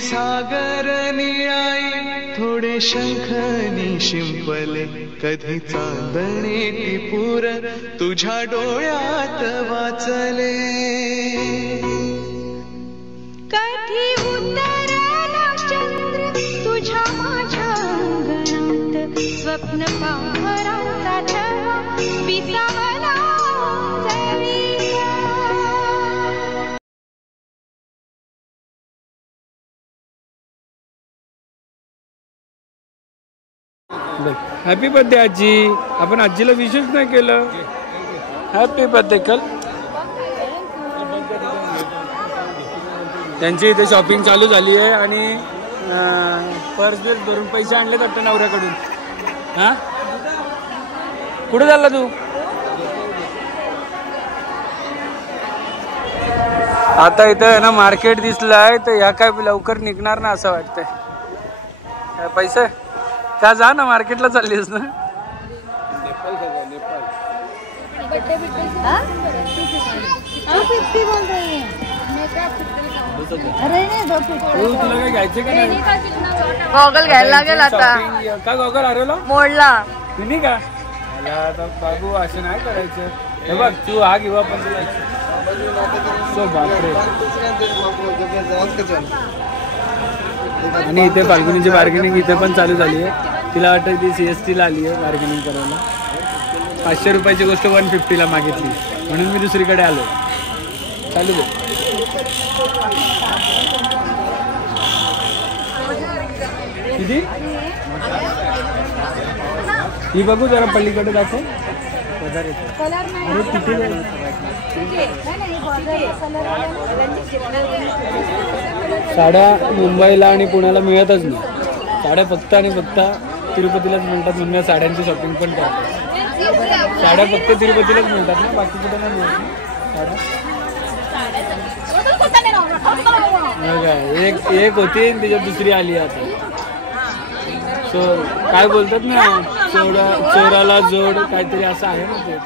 सागर निळाई थोडे शंखनी शिंपले कधी चांदणे टिपूर तुझ्या डोळ्यात वाचले कधी उतरला चंद्र तुझ्या माझ्या अंगणात स्वप्न पांघराचा छळा विसावला हॅपी बर्थडे आजी. आपण आजीला विशच नाही केलं. Happy birthday. कल त्यांची इथे शॉपिंग चालू झाली आहे आणि पर्स भरून पैसे आणले वाटतं नवऱ्याकडून. हा कुठे चालला तू? आता इथं ना मार्केट दिसलंय तर या काय लवकर निघणार ना असं वाटतंय. पैसे का जा ना मार्केटला चाललीस ना. तुला काय घ्यायचं का नाही? गॉगल घ्यायला लागेल आता. का गॉगल हरवला मोडला तुम्ही का? बाबू असं नाही करायचं. हे बघ तू हा घेऊ आपण. बापरे. आणि इथे फाल्गुनीची बार्गेनिंग इथे पण चालू झाली आहे. तिला वाटतं ती CST ला आली आहे बार्गेनिंग करायला. 500 रुपयाची गोष्ट 150 ला मागितली म्हणून मी दुसरीकडे आलो. चालू दे. किती ही बघू जरा पलीकडे दाखव. साड्या मुंबईला आणि पुण्याला मिळतच नाही. साड्या फक्त आणि फक्त तिरुपतीलाच मिळतात म्हणून साड्यांची शॉपिंग पण करतात. साड्या फक्त तिरुपतीलाच मिळतात ना, बाकी कुठे नाही मिळत साड्या. एक होती आणि त्याच्यात दुसरी आली आता. सो काय बोलतात ना चोराला जोड काहीतरी असं आहे ना ते.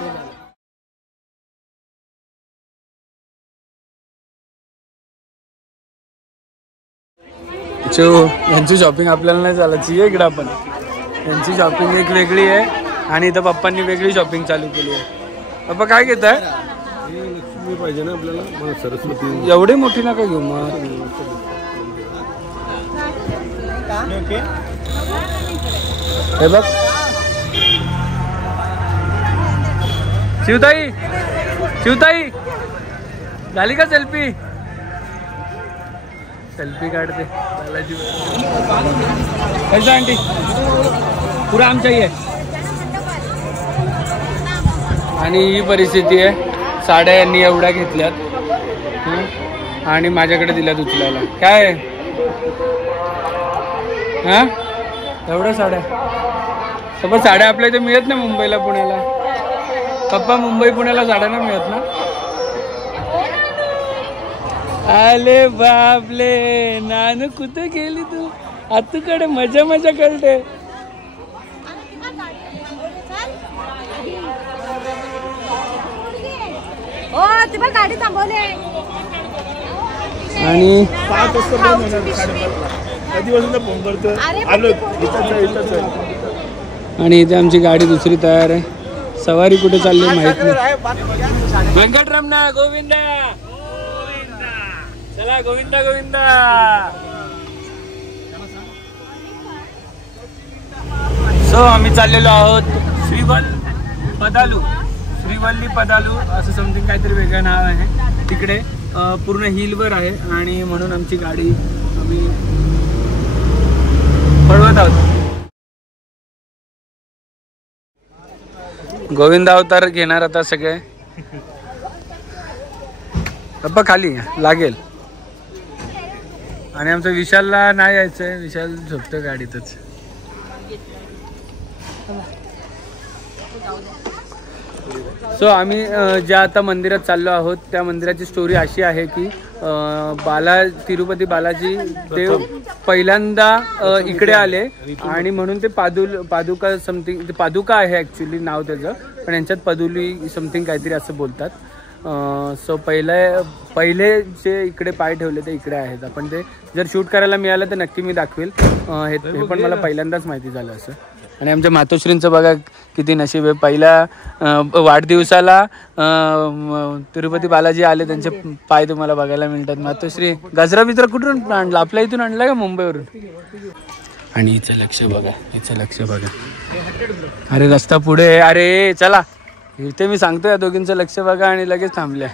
यांची शॉपिंग आपल्याला नाही चालायची आहे इकडं. आपण यांची शॉपिंग एक वेगळी आहे आणि इथं पप्पांनी वेगळी शॉपिंग चालू केली आहे. पप्पा काय घेत आहे? लक्ष्मी पाहिजे ना आपल्याला. सरस्वती एवढी मोठी नका घेऊ मग. हे बघ शिवताई. शिवताई झाली का सेल्फी? सेल्फी काढते कैसा आंटी पुरा आमच्या आहे. आणि ही परिस्थिती आहे. साड्या यांनी एवढ्या घेतल्यात आणि माझ्याकडे दिल्यात उचलायला. काय हा एवढ्या साड्या? सगळं साड्या आपल्या इथे मिळत नाही मुंबईला पुण्याला. पप्पा मुंबई पुण्याला साड्या नाही मिळत ना. आले बापले नानू कुठे गेली तू? आतूकडे मजा मजा करते. गाडी थांबवली आणि आणि इथे आमची गाडी दुसरी तयार आहे. सवारी कुठे चालली माहित नाही. वेंकटरमणा गोविंदा. चला गोविंदा गोविंदा. सो आम्ही चाललेलो आहोत श्रीवल्ली पदालू असं समथिंग काहीतरी वेगळं नाव आहे. तिकडे पूर्ण हिलवर आहे आणि म्हणून आमची गाडी आम्ही पळवत आहोत. गोविंदा अवतार घेणार आता सगळे. अप्पा खाली लागेल. आणि आमचं विशालला नाही यायचंय. विशाल झोपतं गाडीतच. सो आम्ही ज्या आता मंदिरात चाललो आहोत त्या मंदिराची स्टोरी अशी आहे की तिरुपती बालाजी देव पहिल्यांदा इकडे आले आणि म्हणून ते पादुका समथिंग पादुका आहे ॲक्च्युली नाव त्याचं, पण यांच्यात पदुली समथिंग काहीतरी असं बोलतात. सो पहिले जे इकडे पाय ठेवले ते इकडे आहेत. आपण ते जर शूट करायला मिळालं तर नक्की मी दाखवेल. हे पण मला पहिल्यांदाच माहिती झालं असं. आणि आमच्या मातोश्रींचं बघा किती नशीब आहे. पहिल्या वाढदिवसाला तिरुपती बालाजी आले, त्यांचे पाय तुम्हाला बघायला मिळतात. मातोश्री गजरा बिजरा कुठून आणला? आपल्या इथून आणला का मुंबईवरून? आणि हिचं लक्ष बघा, हिचं लक्ष बघा. अरे रस्ता पुढे आहे. अरे चला, इथे मी सांगतोय या दोघींचं लक्ष बघा आणि लगेच थांबल्या.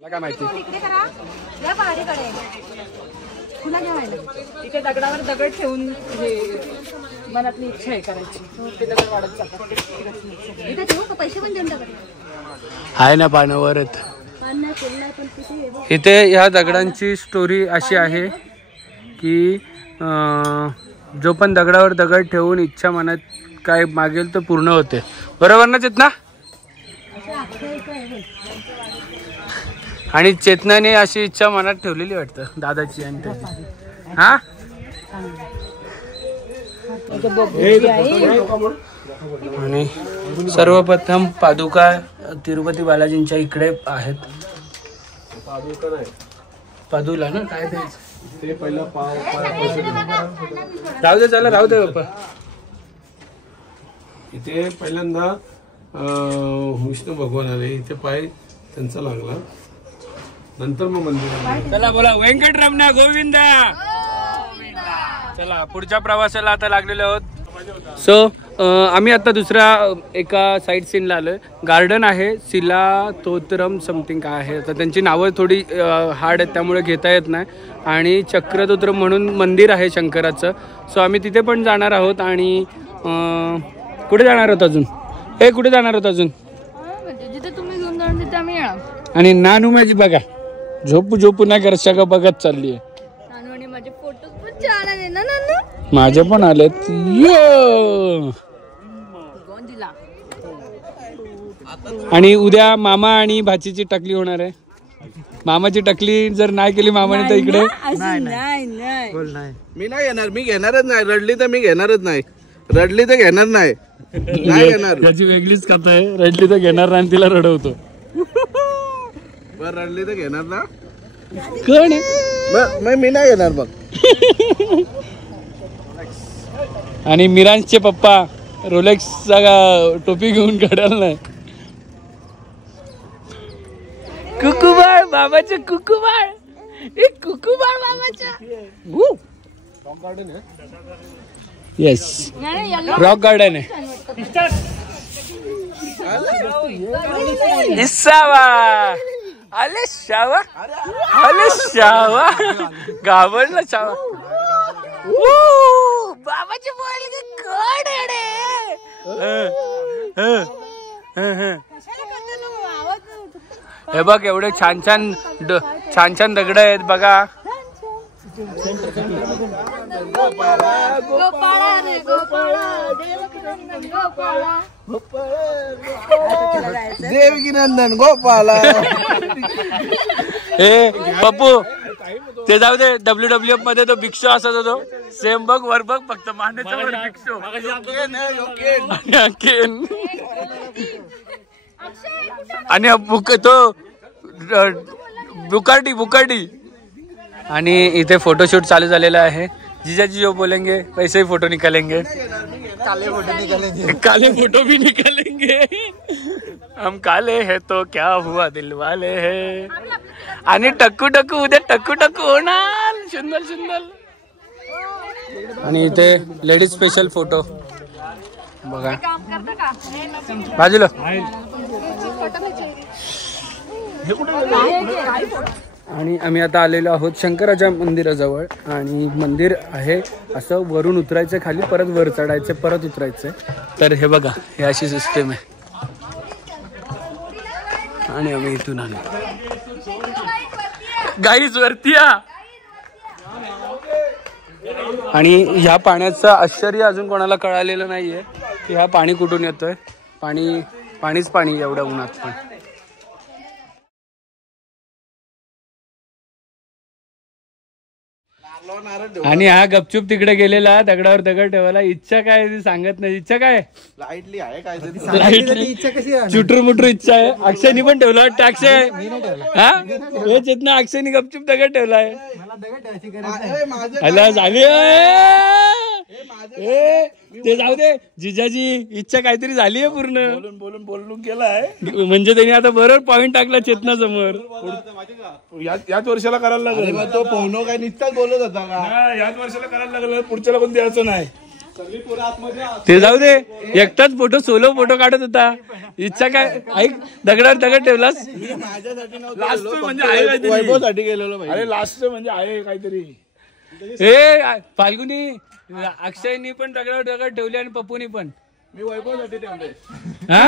काय माहिती इथे दगडावर दगड ठेवून मनातली इच्छा आहे करायची. ते दगड वाढत जातात. इथे ठेवू का? पैसे पण देऊन टाका. आहे ना पाण्यावरच. इथे ह्या दगडांची स्टोरी अशी आहे की जो पण दगडावर दगड ठेवून इच्छा मनात काय मागेल तो पूर्ण होते. बरोबर ना चेतना? आणि चेतनाने अशी इच्छा मनात ठेवलेली वाटतं दादाची आणि त्याची. हा आणि सर्वप्रथम पादुका तिरुपती बालाजींच्या इकडे आहेत. पादुला ना काय ते पहिला राहू दे, चला राहू दे बाप्पा. इथे पहिल्यांदा विष्णू भगवान आले, इथे पाय त्यांचा लागला, नंतर मग मंदिर. चला बोला व्यंकटरमण गोविंदा. चला पुढच्या प्रवासाला आता लागलेलो आहोत. सो आम्ही आता दुसऱ्या एका साईड सीनला आलोय. गार्डन आहे सिला तोत्रम समथिंग काय आहे. आता त्यांची नावं थोडी हार्ड आहेत त्यामुळे घेता येत नाही. आणि चक्रतोत्रम म्हणून मंदिर आहे शंकराचं. सो आम्ही तिथे पण जाणार आहोत. आणि कुठे जाणार आहोत अजून? कुठे जाणार आहोत अजून? जिथे तुम्ही घेऊन जाणार तिथे आम्ही येणार. आणि नानू माझी बघा झोपू नाही कर सगळं बघत चालली आहे. नानू आणि माझे फोटो पण छान आले ना नानू. माझे पण आलेत. आणि उद्या मामा आणि भाचीची टकली होणार आहे. मामाची टकली जर नाही केली मामाने तर इकडे मी नाही येणार. मी घेणारच नाही. रडली तर मी घेणारच नाही. रडली तर घेणार नाही. नाही घेणार. त्याची वेगळीच कथा आहे. रडली तर घेणार नाही, तिला रडवतो. रडली तर घेणार ना. कोण आहे? मी नाही येणार मग. आणि मिरांजचे पप्पा रोलेक्सचा टोपी घेऊन काढायला नाही. कुकुबाळ बाबाचे कुकुबाळ. कुकुबाळ बाबाच्या. येस रॉक गार्डन आहे. इसावा आले शावा. आले शावा. घाबरला शावा. बाबाची बोल कोण हे बघ एवढे छान छान दगड आहेत बघा. देवकी नंदन गोपाला. हे पप्पू ते जाऊ दे. WWF मध्ये तो बिग शो असायचा तो सेम बघ वर बघ फक्त मांडीच्या वर बिग शो. आणि तो बुकाटी. आणि इथे फोटोशूट चालू झालेला आहे. जीजाजी जो बोलेंगे वैसे ही फोटो निकालेंगे. काले फोटो भी निकालेंगे. हम काले है तो क्या हुआ दिल वाले है. आणि टक्कू उद्या टक्कू होणार. सुंदर. आणि इथे लेडीज स्पेशल फोटो बघा बाजूला. आणि आम्ही आता आलेलो आहोत शंकराच्या मंदिराजवळ. आणि मंदिर आहे असं वरून उतरायचं, खाली परत वर चढायचं, परत उतरायचं. तर हे बघा हे अशी सिस्टीम आहे. आणि आम्ही इथून आलो गाईज वरती. आणि ह्या पाण्याचं आश्चर्य अजून कोणाला कळालेलं नाहीये की हा पाणी कुठून येतोय. पाणीच पाणी एवढ्या उन्हात पण. आणि हा गपचूप तिकडे गेलेला दगडावर दगड ठेवायला. इच्छा काय ती सांगत नाही. इच्छा काय लाईटली आहे काय लाईटली चुटूर मुटूर इच्छा आहे. अक्षयनी पण ठेवला वाटतं. अक्षय हा हे चेतना अक्षयनी गपचूप दगड ठेवलाय. अला झाली ते जाऊ दे. जिजाजी इच्छा काहीतरी झाली आहे पूर्ण. बोलून बोलून केलाय म्हणजे त्यांनी आता बरोबर पॉइंट टाकला चेतना समोर. याच वर्षाला करायला लागलं. तो पोहनो काय नुसताच बोलत होता का? याच वर्षाला करायला लागलं. पुढच्याला कोण द्यायचं नाही. ते जाऊ दे. एकटाच फोटो सोलो फोटो काढत होता. इच्छा काय ऐक दगडावर दगड ठेवलास. लास्ट म्हणजे आहे काहीतरी. वैभवसाठी गेलेलो भाई. अरे लास्ट म्हणजे आहे काहीतरी. हे फाल्गुनी अक्षयनी पण दगडावर दगड ठेवले आणि पप्पूनी पण. मी वैभवसाठी ठेवले. हा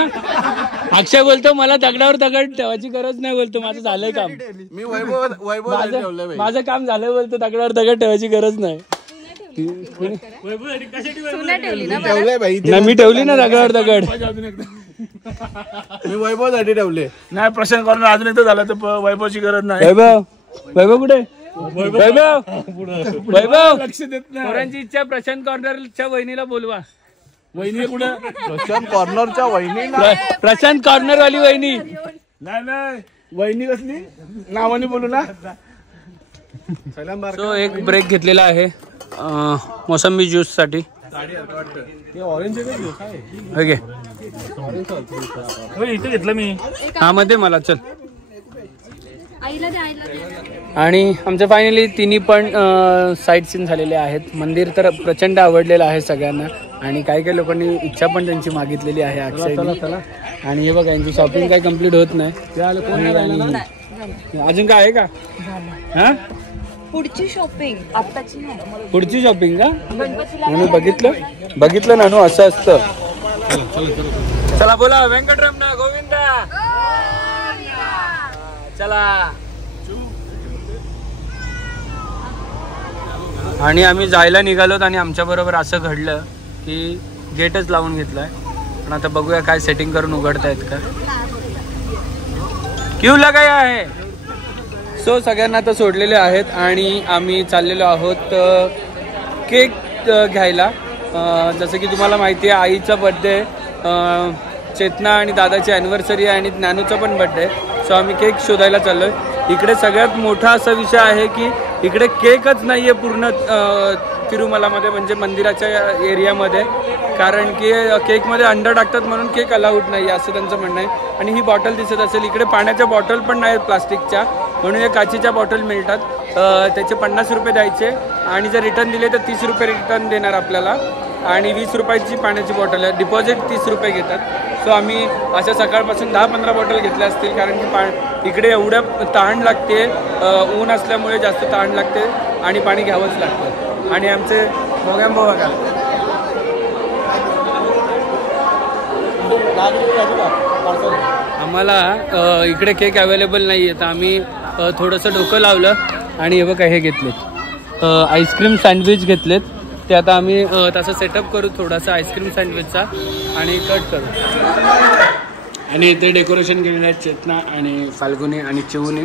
अक्षय बोलतो मला दगडावर दगड ठेवायची गरज नाही. बोलतो माझं झालंय काम. मी वैभवसाठी ठेवले. माझं काम झालंय बोलतो. दगडावर दगड ठेवायची गरज नाही. ठेवले भाई. मी ठेवली ना दगडावर दगड. मी वैभवसाठी ठेवले. नाही प्रशांत कॉर्नर अजून एकदा झाला तर वैभवची गरज नाही. वैभव कुठे? वैभव लक्ष देत नाही. पोरांची इच्छा प्रशांत कॉर्नरच्या वहिनीला बोलवा. वहिनी कुठं? प्रशांत कॉर्नरच्या वहिनी प्रशांत कॉर्नर वाली वहिनी. नाही वहिनी कसली नावाने बोलू ना. सो एक ब्रेक घेतलेला आहे मोसंबी ज्यूस साठी. ओके इथे घेतलं मी. हा मध्ये मला चल. आणि आमचे फायनली तिन्ही पण साईट सीन झालेले आहेत. मंदिर तर प्रचंड आवडलेलं आहे सगळ्यांना. आणि काही काही लोकांनी इच्छा पण त्यांची मागितलेली आहे अक्षयनी. आणि हे बघा यांची शॉपिंग काही कम्प्लीट होत नाही. अजून काय आहे का? हा पुढची शॉपिंग आत्ताची नाही. पुढची शॉपिंग का? म्हणून बघितलं नानू असं असतं. चला बोला व्यंकटरमण गोविंदा. चला. आणि आम्ही जायला निघालोत आणि आमच्या बरोबर असं घडलं की गेटच लावून घेतलाय. पण आता बघूया काय सेटिंग करून उघडतायत का. क्यू लगाया आहे. सो सगळ्यांना आता सोडलेले आहेत आणि आम्ही चाललेलो आहोत केक घ्यायला. जसं की तुम्हाला माहिती आहे आईचा बड्डे, चेतना आणि दादाची ॲनिव्हर्सरी आहे आणि ज्ञानूचा पण बड्डे. सो आम्ही केक शोधायला चाललो आहे. इकडे सगळ्यात मोठा असा विषय आहे की इकडे केकच नाही आहे पूर्ण तिरुमलामध्ये, म्हणजे मंदिराच्या एरियामध्ये. कारण की केकमध्ये अंडा टाकतात म्हणून केक अलाउड नाही असं त्यांचं म्हणणं आहे. आणि ही बॉटल दिसत असेल इकडे पाण्याच्या बॉटल पण नाही प्लास्टिकच्या, म्हणून या काचेच्या बॉटल मिळतात. त्याचे 50 रुपये द्यायचे आणि जर रिटर्न दिले तर 30 रुपये रिटर्न देणार आपल्याला. आणि 20 रुपयाची पाण्याची बॉटल आहे. डिपॉझिट 30 रुपये घेतात. सो आम्ही अशा सकाळपासून 10-15 बॉटल घेतल्या असतील. कारण की इकडे एवढ्या तहान लागते, ऊन असल्यामुळे जास्त तहान लागते आणि पाणी घ्यावंच लागतं. आणि आमचे मोगॅम्बो बघा. आम्हाला इकडे केक अवेलेबल नाही आहे तर आम्ही थोडंसं डोकं लावलं आणि हे बघा हे घेतलेत आईस्क्रीम सँडविच घेतलेत. ते आता आम्ही तसं सेटअप करू थोडासा आईस्क्रीम सँडविचचा आणि कट करू. आणि इथे डेकोरेशन केलेलं आहे चेतना आणि फाल्गुनी आणि चिवूने.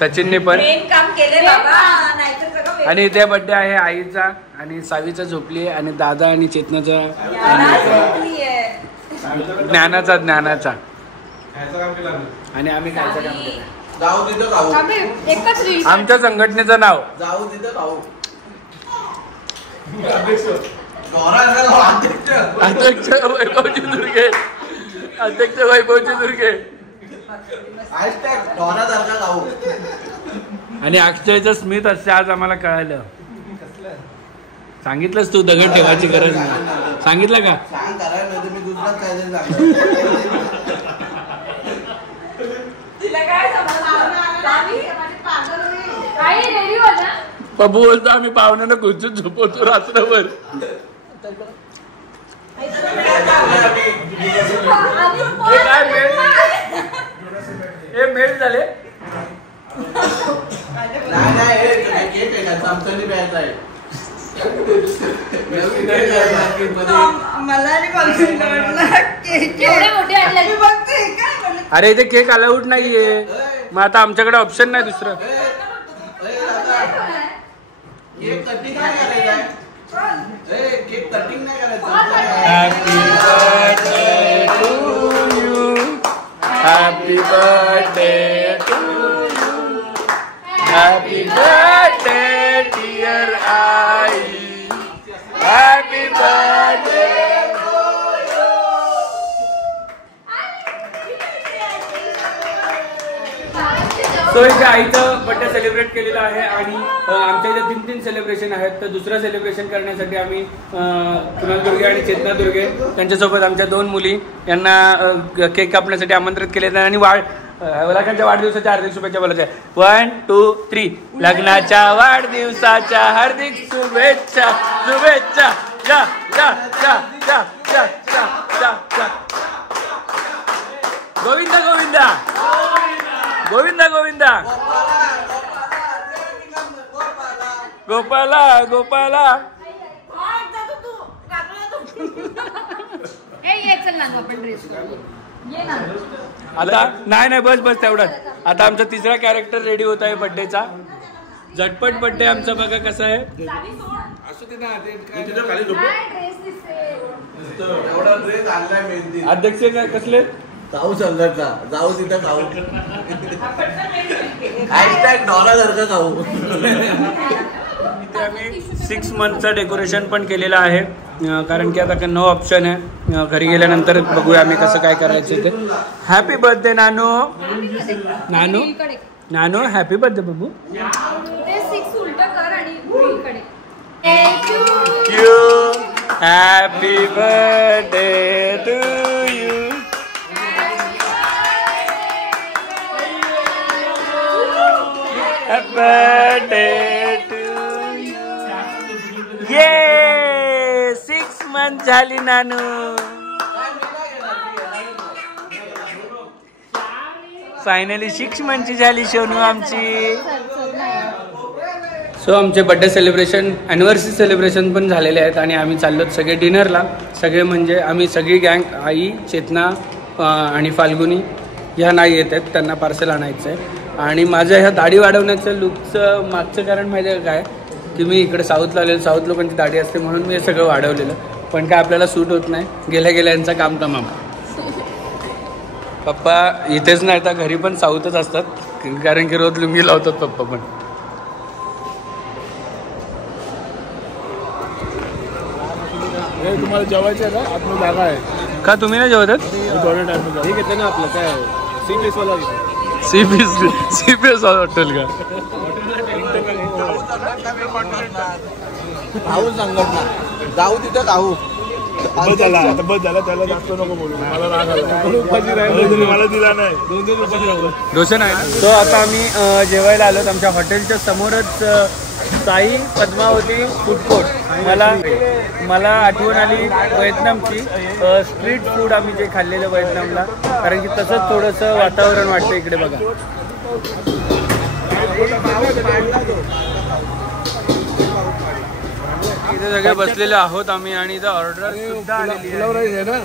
सचिनने पण. आणि इथे बड्डे आहे आईचा आणि सावीचा झोपली आहे आणि दादा आणि चेतनाचा ज्ञानाचा आणि आम्ही खायचं काम केलं. आमच्या संघटनेचं नाव अध्यक्ष वैभवजी दुर्गे. अध्यक्ष वैभवजी दुर्गे. आणि अक्षयचं स्मित असते आज आम्हाला कळालं. सांगितलंस तू दगड ठेवायची गरज नाही. सांगितलं का? पप्पू बोलतो आम्ही पाहुण्यांना खुर्चीत झोपवतो रात्रभर. हे मेल झाले. अरे इथे केक अलाउड नाहीये. मग आता आमच्याकडे ऑप्शन नाही दुसरं. केक कटिंग नाही करायचं. केक कटिंग नाही करायचं. Happy birthday to you. Happy birthday to you. Happy birthday dear आई. Happy birthday. सो इथे आईचं बर्थडे सेलिब्रेट केलेला आहे आणि आमच्या इथे 3 सेलिब्रेशन आहेत. तर दुसरं सेलिब्रेशन करण्यासाठी आम्ही कुणाल दुर्गे आणि चेतना दुर्गे त्यांच्यासोबत आमच्या 2 मुली यांना केक कापण्यासाठी आमंत्रित केले आणि लग्नाच्या वाढदिवसाच्या हार्दिक शुभेच्छा बोलायच्या. 1 2 3. लग्नाच्या वाढदिवसाच्या हार्दिक शुभेच्छा. शुभेच्छा. जा जा जा जा जा जा जा जा. गोविंदा गोविंदा गोविंदा गोविंदा. गोपाला गोपाला. आता नाही बस बस तेवढंच. आता आमचा 3रा कॅरेक्टर रेडी होत आहे बर्थडेचा. झटपट बर्थडे आमचा बघा कसा आहे. अध्यक्ष काय कसले जाऊ संघटना जाऊ तिथं खाऊ. $सारखं खाऊ. आम्ही 6 मंथचं डेकोरेशन पण केलेलं आहे कारण की आता नो ऑप्शन आहे. घरी गेल्यानंतर बघूया आम्ही कसं काय करायचं ते. Happy birthday Nanu. Nanu Nanu happy birthday बाबू. Happy birthday to you. Happy birthday to you. ये 6 months झाली नानू. फायनली 6 monthची झाली सोनू आमची. सो आमचे बर्थडे सेलिब्रेशन ॲनिव्हर्सरी सेलिब्रेशन पण झालेले आहेत आणि आम्ही चाललो सगळे डिनरला. सगळे म्हणजे आम्ही सगळी गँग, आई, चेतना आणि फाल्गुनी ह्या नाही येत आहेत. त्यांना पार्सल आणायचं आहे. आणि माझ्या ह्या दाढी वाढवण्याचं लुकचं मागचं कारण माहिती आहे काय की मी इकडे साऊथला आलेलो. साऊथ लोकांची दाढी असते म्हणून मी हे सगळं वाढवलेलं. पण काय आपल्याला सूट होत नाही. गेल्या गेल्या यांचा काम तमाम. पप्पा इथेच नाही तर घरी पण साऊथच असतात कारण की रोज लुंगी लावतात पप्पा पण. तुम्हाला जेवायचं आहे का? आतमध्ये जागा आहे का तुम्ही नाही जेवतात? थोड्या टाइम हे घेतलं ना आपलं काय सीपीएस वाला. सीपीएस हॉटेल का? खाऊ संघटना जाऊ तिथं खाऊ. बस झाला त्याला जास्त नको बोलू. मला राग आला. मला दिला नाही. 2 उपाशी राहू. रोशन आहे. तो आता आम्ही जेवायला आलो. आमच्या हॉटेलच्या समोरच साई पद्मावती फूड कोर्ट. मला आठवण आली व्हिएतनामची. स्ट्रीट फूड आम्ही जे खाल्लेलं व्हिएतनामला कारण की तसंच थोडंसं वातावरण वाटतं इकडे बघा. इथे सगळे बसलेले आहोत आम्ही आणि इथं ऑर्डर सुद्धा आलेली आहे ना.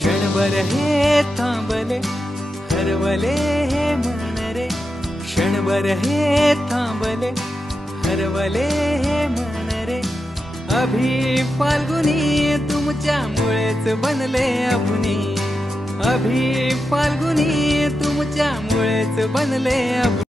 क्षणभर हे थांबले हरवले हे मन रे. क्षणभर हे थांबले हरवले हे मन रे. अभि फाल्गुनी तुमच्यामुळेच बनले अभुनी. अभि फाल्गुनी तुमच्यामुळेच बनले अभुनी.